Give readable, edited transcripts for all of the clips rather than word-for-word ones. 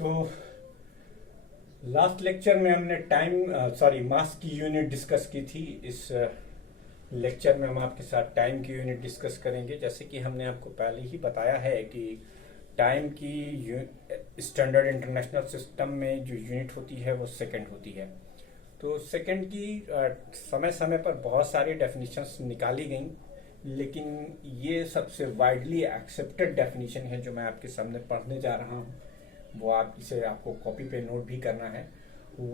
तो last lecture में हमने मास की यूनिट डिस्कस की थी। इस लेक्चर में हम आपके साथ टाइम की यूनिट डिस्कस करेंगे। जैसे कि हमने आपको पहले ही बताया है कि टाइम की स्टैंडर्ड इंटरनेशनल सिस्टम में जो यूनिट होती है वो सेकंड होती है। तो सेकंड की समय समय पर बहुत सारी डेफिनेशंस निकाली गई, लेकिन ये सबसे वाइडली एक्सेप्टेड डेफिनेशन है जो मैं आपके सामने पढ़ने जा रहा हूँ। वो आप इसे आपको कॉपी पे नोट भी करना है।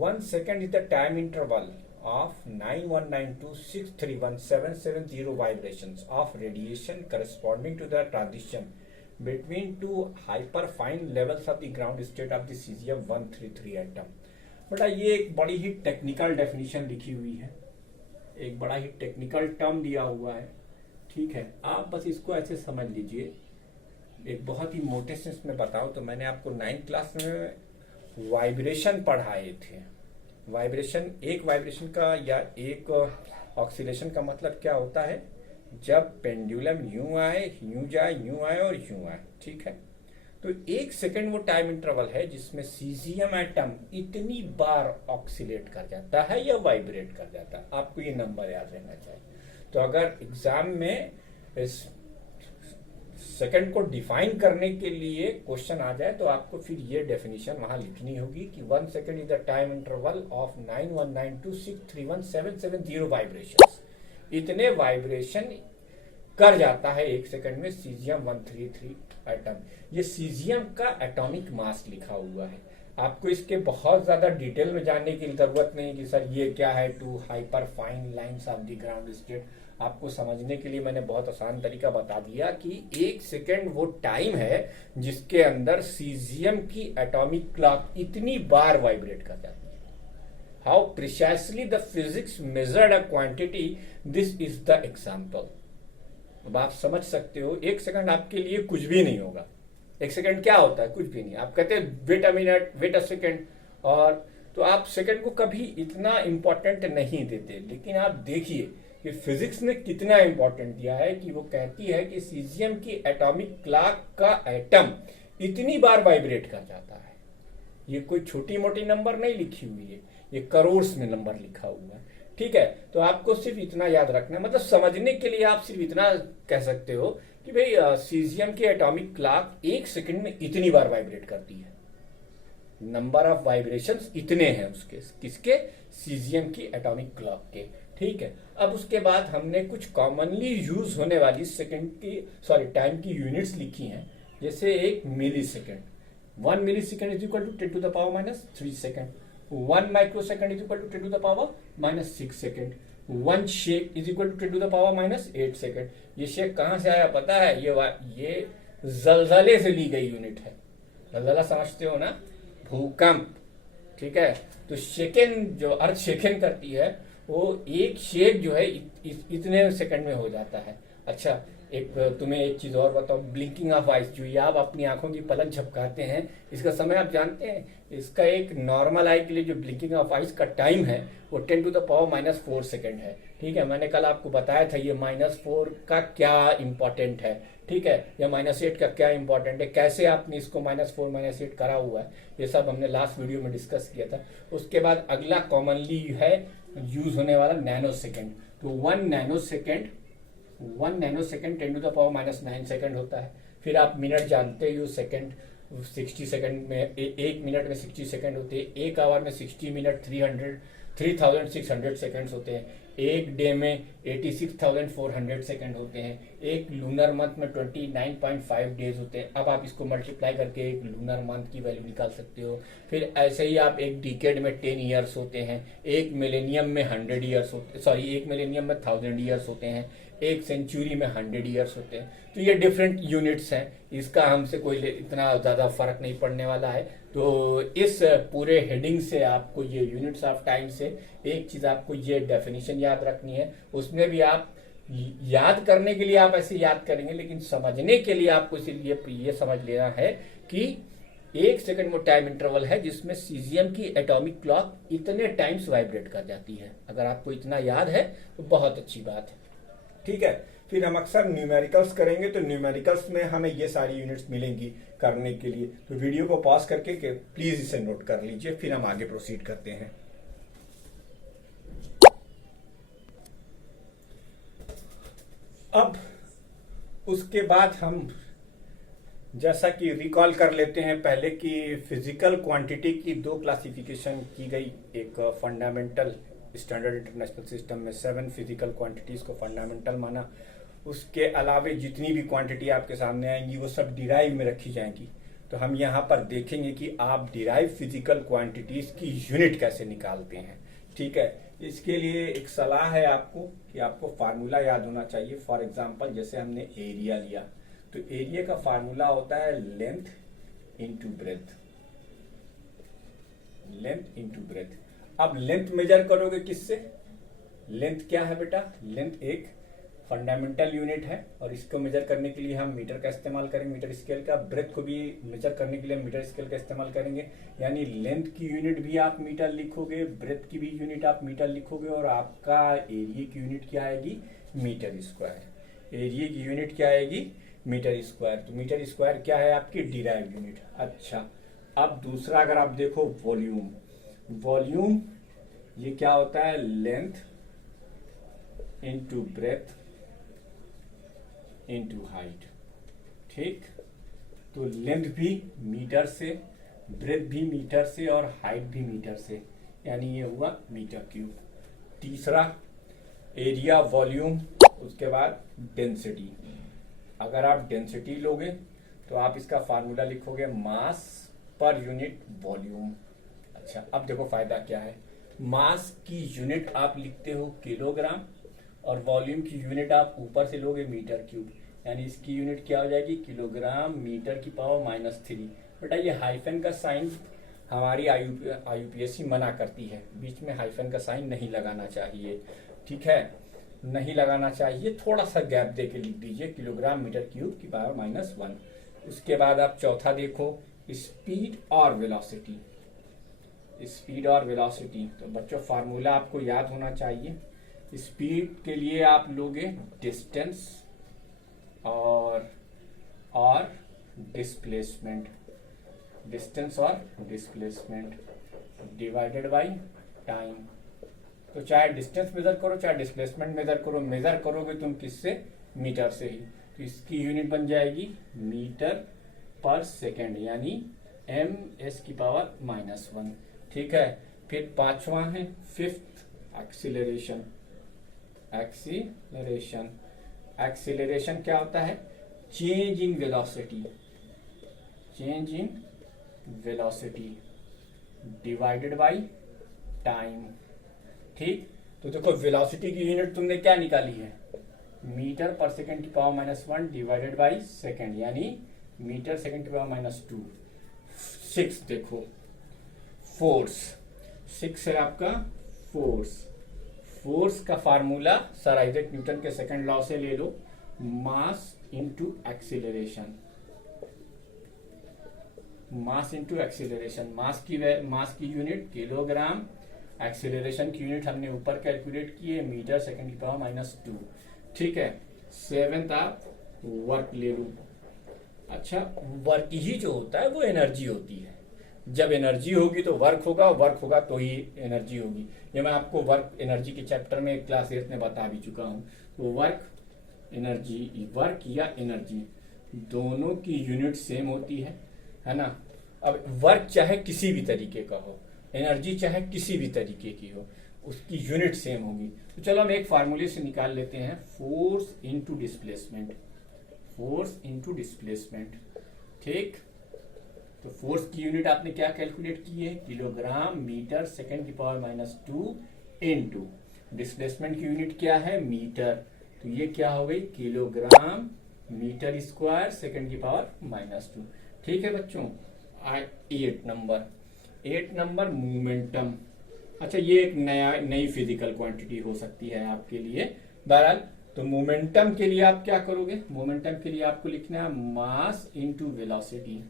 1 second is the time interval of 9192631770 vibrations of radiation corresponding to the transition between two hyperfine levels of the ground state of the cesium-133 atom। बेटा ये एक बड़ी ही टेक्निकल डेफिनेशन लिखी हुई है, एक बड़ा ही टेक्निकल टर्म दिया हुआ है। ठीक है, आप बस इसको ऐसे समझ लीजिए। एक बहुत ही मोटे सेंस में बताओ तो मैंने आपको 9th क्लास में वाइब्रेशन पढ़ाए थे। एक वाइब्रेशन का या एक ऑक्सीलेशन का मतलब क्या होता है? जब पेंडुलम यूं आए, यूं जाए, यूं आए और यूं आए। ठीक है, तो 1 सेकेंड वो टाइम इंटरवल है जिसमें सीजियम एटम इतनी बार ऑक्सीलेट कर जाता है या वाइब्रेट कर जाता है। आपको ये नंबर याद रहना चाहिए। तो अगर एग्जाम में इस सेकंड को डिफाइन करने के लिए क्वेश्चन आ जाए तो आपको फिर ये डेफिनेशन वहां लिखनी होगी कि 1 second is the time interval of 9192631770 vibrations. इतने वाइब्रेशन कर जाता है 1 सेकेंड में सीजियम 133 एटम। ये सीजियम का एटॉमिक मास लिखा हुआ है। आपको इसके बहुत ज्यादा डिटेल में जानने की जरूरत नहीं कि सर ये क्या है। 2 hyper fine lines of the ground state. आपको समझने के लिए मैंने बहुत आसान तरीका बता दिया कि 1 सेकेंड वो टाइम है जिसके अंदर सीजियम की एटॉमिक क्लॉक इतनी बार वाइब्रेट कर जाती है। How precisely the physics measured a quantity, this is the example. अब आप समझ सकते हो 1 सेकेंड आपके लिए कुछ भी नहीं होगा। 1 सेकेंड क्या होता है? कुछ भी नहीं। आप कहते हैं wait a minute, wait a second, और तो आप सेकेंड को कभी इतना इंपॉर्टेंट नहीं देते। लेकिन आप देखिए कि फिजिक्स ने कितना इंपॉर्टेंट दिया है कि वो कहती है कि सीजियम की एटॉमिक क्लॉक का एटम इतनी बार वाइब्रेट कर जाता है। ये कोई छोटी मोटी नंबर नहीं लिखी हुई है, ये करोड़ में नंबर लिखा हुआ है। ठीक है, तो आपको सिर्फ इतना याद रखना है। मतलब समझने के लिए आप सिर्फ इतना कह सकते हो कि भाई सीजियम की एटॉमिक क्लॉक 1 सेकेंड में इतनी बार वाइब्रेट करती है। नंबर ऑफ वाइब्रेशंस इतने हैं उसके, किसके? सीजियम की एटॉमिक क्लॉक के। ठीक है, अब उसके बाद हमने कुछ कॉमनली यूज होने वाली टाइम की यूनिट्स लिखी हैं। जैसे 1 millisecond, 1 millisecond is equal to 10 to the power -3 second. 1 microsecond is equal to 10 to the power -6 second. 1 shake is equal to 10 to the power -8 second. ये shake कहां से आया पता है? ये जलजले से ली गई यूनिट है। जलजला समझते हो ना? भूकंप। ठीक है, तो शेकन जो अर्थ शेकन करती है वो एक शेक जो है इतने सेकंड में हो जाता है। अच्छा, तुम्हें एक चीज और बताओ। ब्लिंकिंग ऑफ आइस, जो ये आप अपनी आंखों की पलक झपकाते हैं, इसका समय आप जानते हैं? इसका एक नॉर्मल आई के लिए जो ब्लिंकिंग ऑफ आइस का टाइम है वो 10 to the power -4 सेकेंड है। ठीक है, मैंने कल आपको बताया था ये -4 का क्या इंपॉर्टेंट है। ठीक है, या -8 का क्या इंपॉर्टेंट है, कैसे आपने इसको -4 -8 करा हुआ है, ये सब हमने लास्ट वीडियो में डिस्कस किया था। उसके बाद अगला कॉमनली है यूज होने वाला नैनो सेकेंड। तो 1 nano second 10 to the power -9 second होता है। फिर आप मिनट जानते हो, सेकेंड 60 सेकेंड में 1 मिनट में 60 सेकेंड होते हैं। 1 आवर में 60 मिनट 3600 सेकेंड्स होते हैं। 1 डे में 86,400 सेकेंड होते हैं। एक लूनर मंथ में 29.5 डेज होते हैं। अब आप इसको मल्टीप्लाई करके एक लूनर मंथ की वैल्यू निकाल सकते हो। फिर ऐसे ही आप एक डिकेड में 10 ईयर्स होते हैं। एक मिलेनियम में 100 ईयर्स होते, एक मिलेनियम में 1000 ईयर्स होते हैं। एक सेंचुरी में 100 ईयर्स होते हैं। तो ये डिफरेंट यूनिट्स हैं, इसका हमसे कोई इतना ज्यादा फर्क नहीं पड़ने वाला है। तो इस पूरे हेडिंग से आपको ये यूनिट्स ऑफ टाइम से एक चीज आपको ये डेफिनेशन याद रखनी है। उसमें भी आप याद करने के लिए आप ऐसे याद करेंगे, लेकिन समझने के लिए आपको इसीलिए ये समझ लेना है कि 1 सेकेंड वो टाइम इंटरवल है जिसमें सीजियम की एटॉमिक क्लॉक इतने टाइम्स वाइब्रेट कर जाती है। अगर आपको इतना याद है तो बहुत अच्छी बात है। ठीक है, फिर हम अक्सर न्यूमेरिकल्स करेंगे, तो न्यूमेरिकल्स में हमें ये सारी यूनिट्स मिलेंगी करने के लिए। तो वीडियो को पॉज करके प्लीज इसे नोट कर लीजिए, फिर हम आगे प्रोसीड करते हैं। अब उसके बाद हम जैसा कि रिकॉल कर लेते हैं पहले कि फिजिकल क्वांटिटी की दो क्लासिफिकेशन की गई। एक फंडामेंटल, स्टैंडर्ड इंटरनेशनल सिस्टम में 7 फिजिकल क्वांटिटीज को फंडामेंटल माना। उसके अलावे जितनी भी क्वांटिटी आपके सामने आएंगी वो सब डिराइव में रखी जाएंगी। तो हम यहाँ पर देखेंगे कि आप डिराइव फिजिकल क्वांटिटीज की यूनिट कैसे निकालते हैं। ठीक है, इसके लिए एक सलाह है आपको कि आपको फार्मूला याद होना चाहिए। फॉर एग्जाम्पल जैसे हमने एरिया लिया, तो एरिया का फार्मूला होता है length into breadth, length into breadth. अब लेंथ मेजर करोगे किससे? लेंथ क्या है बेटा? लेंथ एक फंडामेंटल यूनिट है और इसको मेजर करने के लिए हम मीटर का इस्तेमाल करेंगे, मीटर स्केल का। ब्रेथ को भी मेजर करने के लिए मीटर स्केल का इस्तेमाल करेंगे। यानी लेंथ की यूनिट भी आप मीटर लिखोगे, ब्रेथ की भी यूनिट आप मीटर लिखोगे, और आपका एरिया की यूनिट क्या आएगी? Metre square. एरिया की यूनिट क्या आएगी? Metre square. तो मीटर स्क्वायर क्या है? आपकी डिराइव यूनिट। अच्छा, अब दूसरा अगर आप देखो वॉल्यूम, वॉल्यूम ये क्या होता है? Length into breadth into height. ठीक, तो लेंथ भी मीटर से, ब्रेथ भी मीटर से और हाइट भी मीटर से, यानी ये हुआ मीटर क्यूब। तीसरा एरिया, वॉल्यूम, उसके बाद डेंसिटी। अगर आप डेंसिटी लोगे तो आप इसका फार्मूला लिखोगे मास पर यूनिट वॉल्यूम। अच्छा, अब देखो फायदा क्या है। मास की यूनिट आप लिखते हो किलोग्राम और वॉल्यूम की यूनिट आप ऊपर से लोगे मीटर क्यूब, यानी इसकी यूनिट क्या हो जाएगी? किलोग्राम मीटर की पावर -3। बेटा ये हाइफन का साइन हमारी आईयूपीएससी मना करती है, बीच में हाइफन का साइन नहीं लगाना चाहिए। ठीक है, नहीं लगाना चाहिए, थोड़ा सा गैप दे के लिख दीजिए किलोग्राम मीटर क्यूब की पावर -1। उसके बाद आप चौथा देखो स्पीड और वेलोसिटी। स्पीड और वेलोसिटी, तो बच्चों फार्मूला आपको याद होना चाहिए। स्पीड के लिए आप लोगे डिस्टेंस और डिस्प्लेसमेंट, डिस्टेंस और डिस्प्लेसमेंट डिवाइडेड बाय टाइम। तो चाहे डिस्टेंस मेजर करो चाहे डिस्प्लेसमेंट मेजर करो, मेजर करोगे तुम किससे? मीटर से ही। तो इसकी यूनिट बन जाएगी मीटर पर सेकेंड, यानी ms की पावर -1। ठीक है, फिर पांचवा है फिफ्थ एक्सीलरेशन। एक्सीलरेशन, एक्सीलरेशन क्या होता है? Change in velocity, change in velocity divided by time. ठीक, तो देखो वेलोसिटी की यूनिट तुमने क्या निकाली है? मीटर पर सेकेंड की पावर -1 डिवाइडेड बाय सेकेंड, यानी मीटर सेकेंड की पावर -2। 6 देखो फोर्स, 6 है आपका फोर्स। फोर्स का फार्मूला सर आइजैक न्यूटन के सेकंड लॉ से ले लो, mass into acceleration. Mass into acceleration, mass की यूनिट किलोग्राम, एक्सीलरेशन की यूनिट हमने ऊपर कैलकुलेट की है मीटर सेकंड की पावर -2। ठीक है, 7th आप वर्क ले लो। अच्छा, वर्क ही जो होता है वो एनर्जी होती है। जब एनर्जी होगी तो वर्क होगा, वर्क होगा तो ही एनर्जी होगी। ये मैं आपको वर्क एनर्जी के चैप्टर में क्लास 8 में बता भी चुका हूं। तो वर्क एनर्जी, वर्क या एनर्जी दोनों की यूनिट सेम होती है ना। अब वर्क चाहे किसी भी तरीके का हो, एनर्जी चाहे किसी भी तरीके की हो, उसकी यूनिट सेम होगी। तो चलो हम एक फार्मूले से निकाल लेते हैं, force into displacement. Force into displacement. ठीक, तो फोर्स की यूनिट आपने क्या कैलकुलेट की है? किलोग्राम मीटर सेकेंड की पावर -2 इंटू डिस्प्लेसमेंट की यूनिट क्या है? मीटर। तो ये क्या हो गई? किलोग्राम मीटर स्क्वायर सेकेंड की पावर -2। ठीक है बच्चों, 8 नंबर मोमेंटम। अच्छा, ये एक नई फिजिकल क्वांटिटी हो सकती है आपके लिए। बहरहाल, तो मोमेंटम के लिए आप क्या करोगे? मोमेंटम के लिए आपको लिखना है mass into velocity.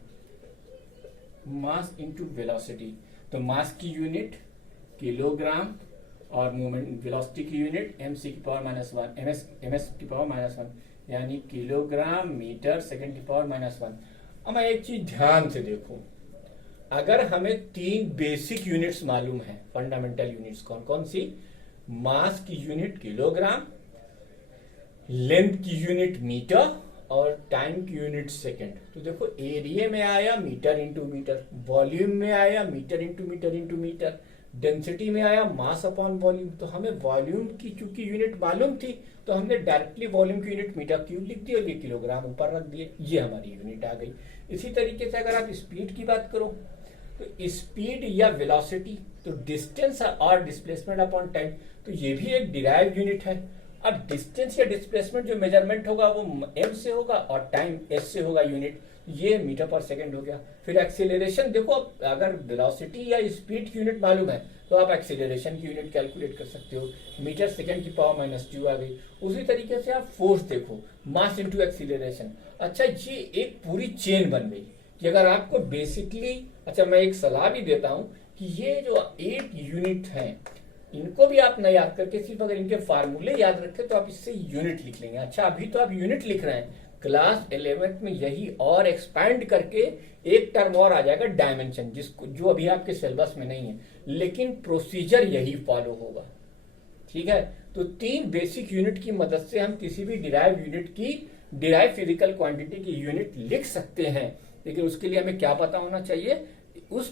Mass into velocity, तो मास की यूनिट किलोग्राम और मोमेंट वेलोसिटी की यूनिट mc की पावर -1 ms की पावर -1 यानी किलोग्राम मीटर सेकंड की पावर -1। अब मैं एक चीज ध्यान से देखो, अगर हमें 3 बेसिक यूनिट्स मालूम है, फंडामेंटल यूनिट्स कौन कौन सी, मास की यूनिट किलोग्राम, लेंथ की यूनिट मीटर और टाइम की यूनिट सेकंड, तो देखो एरिया में आया मीटर इंटू मीटर, वॉल्यूम में आया मीटर इंटू मीटर, डेंसिटी में आया मास अपॉन वॉल्यूम। तो हमें वॉल्यूम की चूंकि यूनिट मालूम थी तो हमने डायरेक्टली वॉल्यूम की यूनिट मीटर क्यूब लिख दी और ये किलोग्राम ऊपर रख दिए, ये हमारी यूनिट आ गई। इसी तरीके से अगर आप स्पीड की बात करो तो स्पीड या वेलोसिटी, तो डिस्टेंस और डिस्प्लेसमेंट अपॉन टाइम, तो ये भी एक डिराइव यूनिट है। अब डिस्टेंस या डिस्प्लेसमेंट जो मेजरमेंट होगा वो m से होगा और टाइम s से होगा यूनिट, ये मीटर पर सेकंड हो गया। फिर एक्सीलरेशन देखो, अगर वेलोसिटी या स्पीड की यूनिट मालूम है तो आप एक्सीलरेशन की यूनिट कैलकुलेट कर सकते हो, मीटर सेकंड की पावर -2 आ गई। उसी तरीके से आप फोर्स देखो, मास इंटू एक्सीलरेशन। अच्छा, ये एक पूरी चेन बन गई कि अगर आपको बेसिकली, अच्छा मैं एक सलाह भी देता हूं कि ये जो 8 यूनिट हैं इनको भी आप न याद करके सिर्फ अगर इनके फार्मूले याद रखें तो आप इससे यूनिट लिख लेंगे। अच्छा, अभी तो आप यूनिट लिख रहे हैं, क्लास 11th में यही और एक्सपैंड करके एक टर्म और आ जाएगा डायमेंशन, जिसको जो अभी आपके सिलेबस में नहीं है, लेकिन प्रोसीजर यही फॉलो होगा। ठीक है, तो 3 बेसिक यूनिट की मदद से हम किसी भी डिराइव यूनिट की, डिराइव फिजिकल क्वांटिटी की यूनिट लिख सकते हैं, लेकिन उसके लिए हमें क्या पता होना चाहिए, उस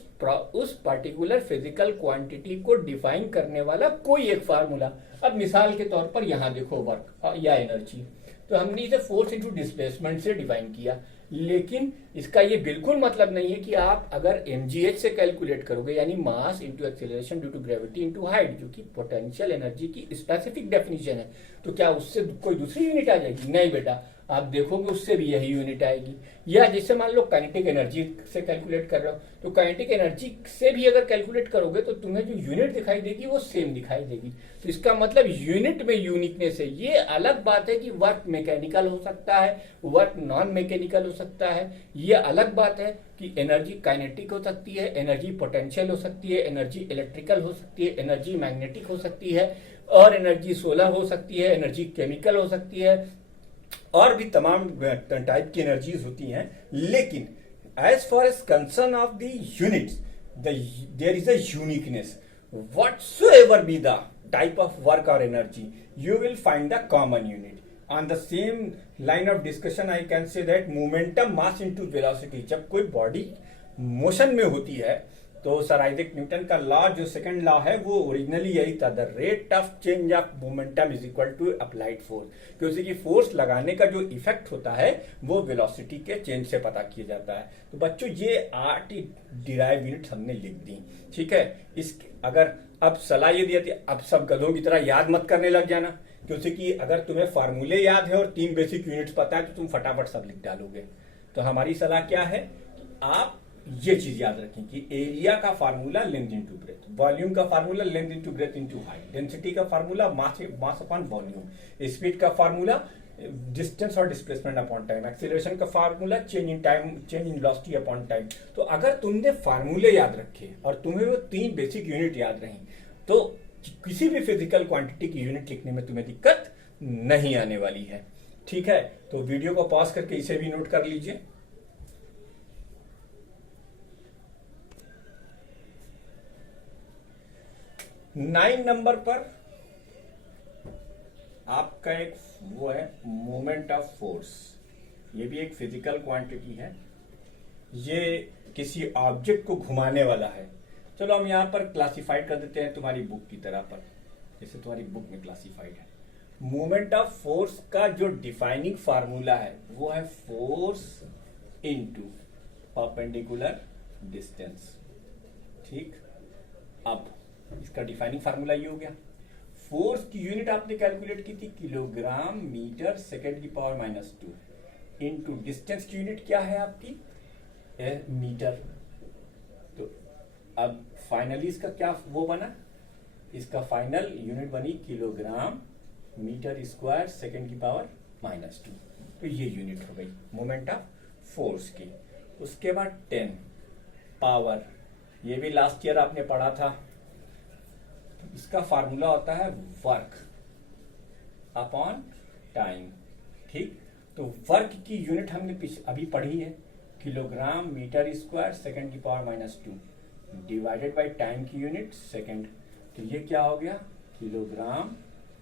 पर्टिकुलर फिजिकल क्वांटिटी को डिफाइन करने वाला कोई एक फार्मूला। अब मिसाल के तौर पर यहां देखो वर्क या एनर्जी, तो हमने इसे फोर्स इंटू डिस्प्लेसमेंट से डिफाइन किया, लेकिन इसका ये बिल्कुल मतलब नहीं है कि आप अगर mgh से कैलकुलेट करोगे, यानी mass into acceleration due to gravity into height, जो कि पोटेंशियल एनर्जी की स्पेसिफिक डेफिनेशन है, तो क्या उससे कोई दूसरी यूनिट आ जाएगी? नहीं बेटा, आप देखोगे उससे भी यही यूनिट आएगी। या जैसे मान लो काइनेटिक एनर्जी से कैलकुलेट कर रहे हो, तो काइनेटिक एनर्जी से भी अगर कैलकुलेट करोगे तो तुम्हें जो यूनिट दिखाई देगी वो सेम दिखाई देगी। तो इसका मतलब यूनिट में यूनिकनेस है। ये अलग बात है कि वर्क मैकेनिकल हो सकता है, वर्क नॉन मैकेनिकल हो सकता है। ये अलग बात है कि एनर्जी काइनेटिक हो सकती है, एनर्जी पोटेंशियल हो सकती है, एनर्जी इलेक्ट्रिकल हो सकती है, एनर्जी मैग्नेटिक हो सकती है, और एनर्जी सोलर हो सकती है, एनर्जी केमिकल हो सकती है, और भी तमाम टाइप की एनर्जीज होती हैं। लेकिन as far as concern of the units, there is a uniqueness. Whatsoever be the type of work or energy, you will find the common unit. On the same line of discussion, I can say that momentum mass into velocity, जब कोई body motion में होती है तो sir Isaac Newton का law, जो second law है, वो ओरिजिनली यही था, the rate of change of momentum is equal to applied force, क्योंकि फोर्स लगाने का जो इफेक्ट होता है वो वेलोसिटी के चेंज से पता किया जाता है। तो बच्चों ये 8 डिराइव यूनिट हमने लिख दी, ठीक है। इस अगर अब सलाह ये दी थी, अब सब गधों की तरह याद मत करने लग जाना, क्योंकि अगर तुम्हें फार्मूले याद है और 3 बेसिक यूनिट्स पता है तो तुम फटाफट सब लिख डालोगे। तो हमारी सलाह क्या है कि आप ये चीज याद रखें कि एरिया का formula length into breadth, volume का formula length into breadth into height, density का formula mass upon volume, speed का फार्मूला डिस्टेंस और डिस्प्लेसमेंट अपॉन टाइम, एक्सीलरेशन का formula change in time, change in velocity upon time. तो अगर तुमने फार्मूले याद रखे और तुम्हें वो 3 बेसिक यूनिट याद रही तो किसी भी फिजिकल क्वांटिटी की यूनिट लिखने में तुम्हें दिक्कत नहीं आने वाली है, ठीक है। तो वीडियो को पॉज करके इसे भी नोट कर लीजिए। 9 नंबर पर आपका एक वो है मोमेंट ऑफ फोर्स। ये भी एक फिजिकल क्वांटिटी है, ये किसी ऑब्जेक्ट को घुमाने वाला है। चलो हम यहां पर क्लासिफाइड कर देते हैं तुम्हारी बुक की तरह पर, जैसे तुम्हारी बुक में क्लासिफाइड है। मोमेंट ऑफ फोर्स का जो डिफाइनिंग फार्मूला है वो है फोर्स इनटू परपेंडिकुलर डिस्टेंस, ठीक। अब इसका डिफाइनिंग फार्मूला ये हो गया। फोर्स की यूनिट आपने कैलकुलेट की थी किलोग्राम मीटर सेकेंड की पावर -2 इनटू डिस्टेंस की यूनिट क्या है आपकी मीटर। तो अब फाइनली इसका क्या वो बना, इसका फाइनल यूनिट बनी किलोग्राम मीटर स्क्वायर सेकेंड की पावर -2। तो ये यूनिट हो गई मोमेंट ऑफ फोर्स की। उसके बाद 10 पावर, ये भी लास्ट ईयर आपने पढ़ा था, इसका फार्मूला होता है वर्क अपॉन टाइम। ठीक, तो वर्क की यूनिट हमने अभी पढ़ी है, किलोग्राम मीटर स्क्वायर सेकंड की पावर -2 डिवाइडेड बाय टाइम की यूनिट सेकंड। तो ये क्या हो गया, किलोग्राम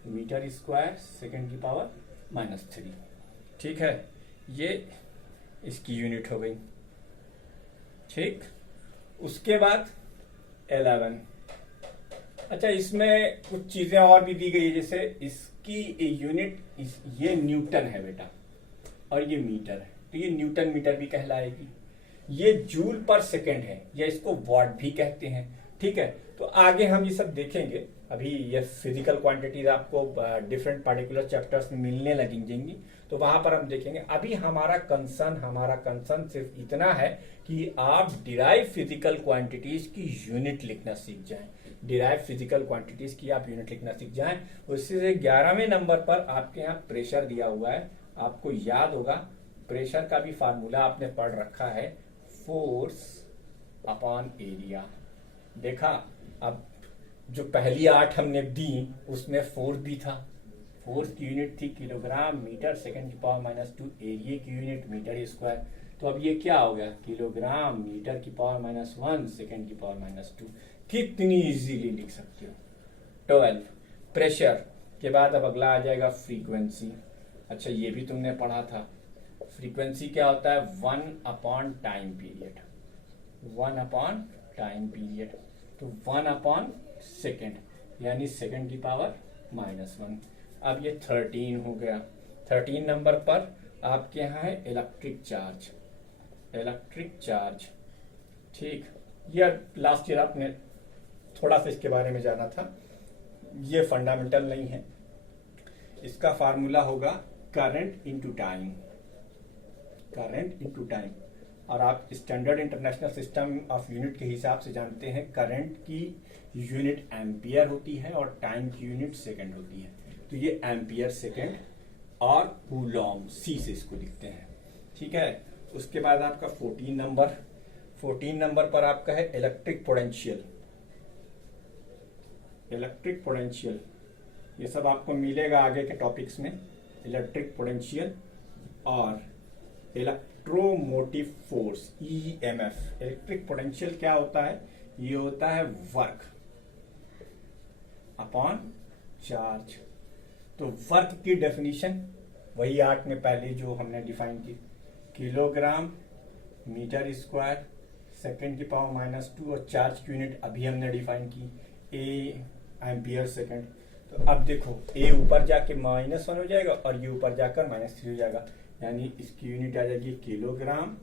मीटर स्क्वायर सेकंड की पावर -3। ठीक है, ये इसकी यूनिट हो गई। ठीक, उसके बाद 11। अच्छा, इसमें कुछ चीजें और भी दी गई है, जैसे इसकी यूनिट ये न्यूटन है बेटा और ये मीटर है, तो ये न्यूटन मीटर भी कहलाएगी। ये जूल पर सेकंड है या इसको वॉट भी कहते हैं। ठीक है, तो आगे हम ये सब देखेंगे। अभी ये फिजिकल क्वांटिटीज आपको डिफरेंट पार्टिकुलर चैप्टर्स में मिलने लगेंगी, तो वहां पर हम देखेंगे। अभी हमारा कंसर्न सिर्फ इतना है कि आप डिराइव फिजिकल क्वांटिटीज की यूनिट लिखना सीख जाएं। डिराइव फिजिकल क्वांटिटीज की आप यूनिट लिखना सीख जाएं। उससे से 11वें नंबर पर आपके यहाँ प्रेशर दिया हुआ है, आपको याद होगा प्रेशर का भी फार्मूला आपने पढ़ रखा है, फोर्स अपॉन एरिया। देखा, अब जो पहली 8 हमने दी उसमें फोर्स भी था, फोर्स की यूनिट थी किलोग्राम मीटर सेकंड की पावर -2, एरिया की यूनिट मीटर स्क्वायर। तो अब ये क्या हो गया, किलोग्राम मीटर की पावर -1 सेकंड की पावर -2। कितनी इजीली लिख सकते हो। 12 प्रेशर के बाद अब अगला आ जाएगा फ्रीक्वेंसी। अच्छा, ये भी तुमने पढ़ा था। फ्रीक्वेंसी क्या होता है, 1 upon time period, 1 upon time period. तो 1 अपॉन सेकेंड, यानी सेकेंड की पावर -1। अब ये 13 हो गया। 13 नंबर पर आपके यहाँ है इलेक्ट्रिक चार्ज, इलेक्ट्रिक चार्ज। ठीक, ये लास्ट ईयर आपने थोड़ा सा इसके बारे में जाना था, ये फंडामेंटल नहीं है। इसका फार्मूला होगा current into time, current into time. और आप standard international system of unit के हिसाब से जानते हैं करंट की यूनिट एम्पियर होती है और टाइम की यूनिट सेकंड होती है। तो ये एम्पियर सेकंड और कूलॉम, सी से इसको लिखते हैं। ठीक है, उसके बाद आपका 14 नंबर पर आपका है इलेक्ट्रिक पोटेंशियल, इलेक्ट्रिक पोटेंशियल। ये सब आपको मिलेगा आगे के टॉपिक्स में, इलेक्ट्रिक पोटेंशियल और electromotive force, EMF. Electric potential क्या होता है, ये होता है वर्क अपॉन चार्ज। तो वर्क की डेफिनेशन वही 8 में पहले जो हमने डिफाइन की, किलोग्राम मीटर स्क्वायर सेकंड की पावर -2, और चार्ज की यूनिट अभी हमने डिफाइन की ए एम्पियर सेकंड। तो अब देखो, ए ऊपर जाके -1 हो जाएगा और ये ऊपर जाकर -3 हो जाएगा, यानी इसकी यूनिट आ जाएगी किलोग्राम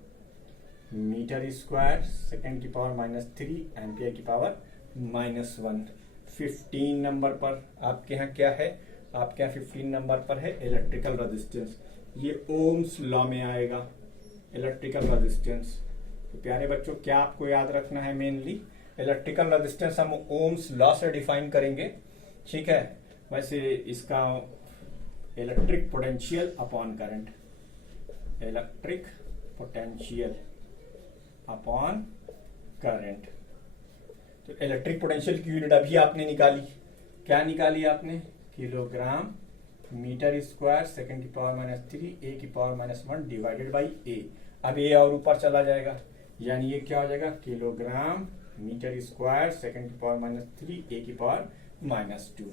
मीटर स्क्वायर सेकंड की पावर -3 एम्पियर की पावर -1। 15 नंबर पर आपके यहाँ क्या है, आपके यहाँ 15 नंबर पर है इलेक्ट्रिकल रेजिस्टेंस। ये ओम्स लॉ में आएगा, इलेक्ट्रिकल रेजिस्टेंस। तो प्यारे बच्चों, क्या आपको याद रखना है, मेनली इलेक्ट्रिकल रेजिस्टेंस हम ओम्स लॉ से डिफाइन करेंगे। ठीक है, वैसे इसका electric potential upon current, electric potential upon current. तो इलेक्ट्रिक पोटेंशियल की यूनिट अभी आपने निकाली, क्या निकाली आपने, किलोग्राम मीटर स्क्वायर सेकंड की पावर -3 ए की पावर -1 डिवाइडेड बाई ए। अब ए और ऊपर चला जाएगा, यानी ये क्या हो जाएगा, किलोग्राम मीटर स्क्वायर सेकंड की पावर -3 ए की पावर -2।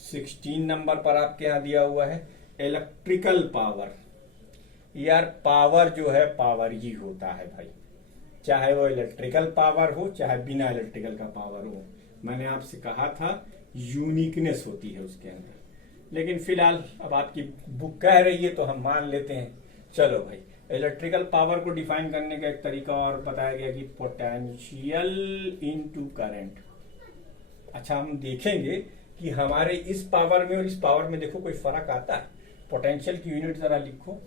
16 नंबर पर आपके यहाँ दिया हुआ है इलेक्ट्रिकल पावर। यार पावर जो है पावर ही होता है भाई, चाहे वो इलेक्ट्रिकल पावर हो चाहे बिना इलेक्ट्रिकल का पावर हो। मैंने आपसे कहा था यूनिकनेस होती है उसके अंदर, लेकिन फिलहाल अब आपकी बुक कह रही है तो हम मान लेते हैं। चलो भाई, इलेक्ट्रिकल पावर को डिफाइन करने का एक तरीका और बताया गया कि पोटेंशियल इनटू करंट। अच्छा, हम देखेंगे कि हमारे इस पावर में और इस पावर में देखो कोई फर्क आता है। पोटेंशियल की यूनिट जरा लिखो,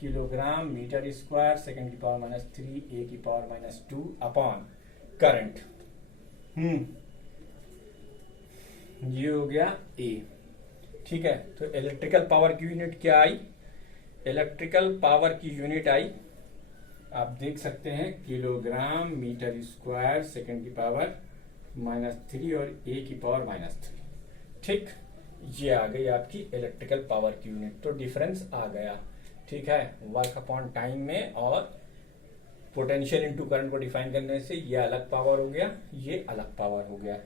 किलोग्राम मीटर स्क्वायर सेकंड की पावर -3 ए की पावर -2 अपॉन करंट। ये हो गया ए। ठीक है, तो इलेक्ट्रिकल पावर की यूनिट क्या आई, इलेक्ट्रिकल पावर की यूनिट आई, आप देख सकते हैं किलोग्राम मीटर स्क्वायर सेकंड की पावर -3 और a की पावर -3। ठीक, ये आ गई आपकी इलेक्ट्रिकल पावर की यूनिट। तो डिफरेंस आ गया, ठीक है, वर्क अपॉन टाइम में और पोटेंशियल इनटू करंट को डिफाइन करने से ये अलग पावर हो गया, ये अलग पावर हो गया।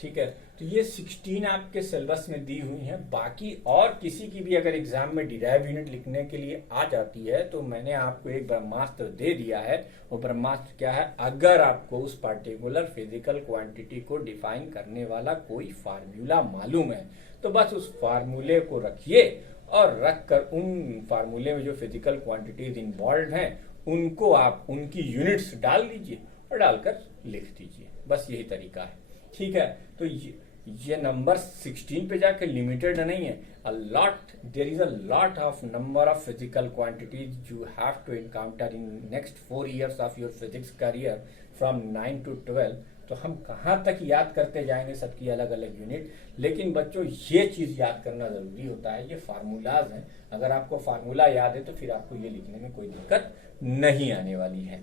ठीक है, तो ये 16 आपके सिलेबस में दी हुई हैं। बाकी और किसी की भी अगर एग्जाम में डिराइव यूनिट लिखने के लिए आ जाती है तो मैंने आपको एक ब्रह्मास्त्र दे दिया है। वो ब्रह्मास्त्र क्या है? अगर आपको उस पार्टिकुलर फिजिकल क्वांटिटी को डिफाइन करने वाला कोई फार्मूला मालूम है तो बस उस फार्मूले को रखिए और रखकर उन फार्मूले में जो फिजिकल क्वांटिटीज इन्वॉल्व हैं उनको आप उनकी यूनिट्स डाल दीजिए और डालकर लिख दीजिए। बस यही तरीका है। ठीक है, तो ये नंबर 16 पे जाके लिमिटेड नहीं है। There is a lot of number of physical quantities you have to encounter in next 4 years of your physics career from 9 to 12। तो हम कहाँ तक याद करते जाएंगे सबकी अलग अलग यूनिट, लेकिन बच्चों ये चीज याद करना जरूरी होता है। ये फार्मूलाज हैं, अगर आपको फार्मूला याद है तो फिर आपको ये लिखने में कोई दिक्कत नहीं आने वाली है,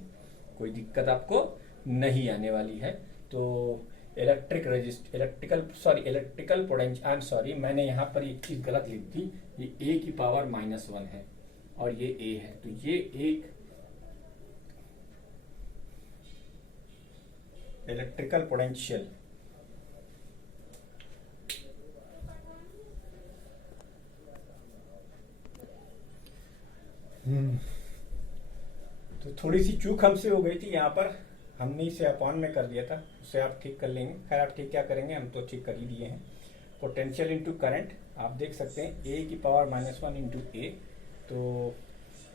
कोई दिक्कत आपको नहीं आने वाली है। तो electrical potential, I am sorry, मैंने यहाँ पर एक चीज गलत लिख दी। ये a की पावर -1 है और ये a है, तो ये एक इलेक्ट्रिकल पोटेंशियल तो थोड़ी सी चूक हमसे हो गई थी यहाँ पर, हमने इसे अपॉन में कर दिया था, उसे आप ठीक कर लेंगे। खैर आप ठीक क्या करेंगे, हम तो ठीक कर ही दिए हैं। पोटेंशियल इनटू करंट आप देख सकते हैं a की पावर -1 इंटू a, तो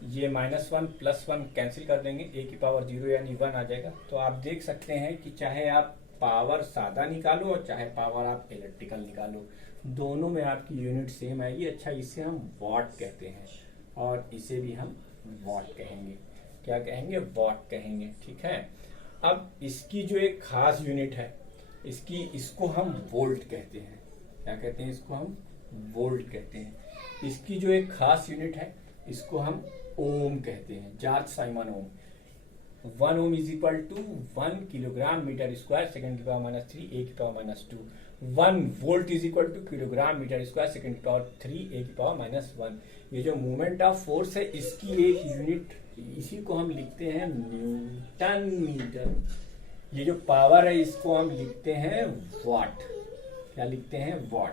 ये -1 + 1 कैंसिल कर देंगे, a की पावर 0 यानी 1 आ जाएगा। तो आप देख सकते हैं कि चाहे आप पावर सादा निकालो और चाहे पावर आप इलेक्ट्रिकल निकालो, दोनों में आपकी यूनिट सेम आएगी। अच्छा, इसे हम वॉट कहते हैं और इसे भी हम वॉट कहेंगे। क्या कहेंगे? वॉट कहेंगे। ठीक है, अब इसकी जो एक खास यूनिट है इसको हम वोल्ट कहते हैं। क्या कहते हैं? इसको हम वोल्ट कहते हैं। इसकी जो एक खास यूनिट है इसको हम ओम कहते हैं, George Simon Ohm. 1 ohm is equal to 1 kilogram metre square second की पावर -3 a की power -2। 1 volt is equal to kilogram metre square second की पावर 3 a की पावर -1। ये जो मूवमेंट ऑफ फोर्स है इसकी एक यूनिट, इसी को हम लिखते हैं न्यूटन मीटर। ये जो पावर है इसको हम लिखते हैं वॉट। क्या लिखते हैं? वॉट।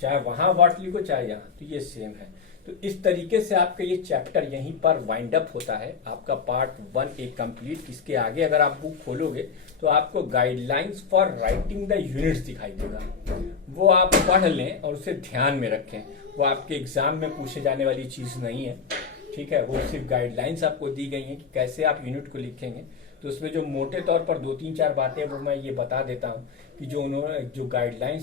चाहे वहां वॉट लिखो चाहे यहाँ, तो ये सेम है। तो इस तरीके से आपका ये चैप्टर यहीं पर वाइंड अप होता है। आपका पार्ट 1 एक कंप्लीट। इसके आगे अगर आप बुक खोलोगे तो आपको guidelines for writing the units दिखाई देगा, वो आप पढ़ लें और उसे ध्यान में रखें। वो आपके एग्जाम में पूछे जाने वाली चीज नहीं है। ठीक है, वो सिर्फ गाइडलाइंस आपको दी गई हैं कि कैसे आप यूनिट को लिखेंगे। तो उसमें जो मोटे तौर पर 2-3-4 बातें वो मैं ये बता देता हूँ कि जो उन्होंने जो गाइडलाइंस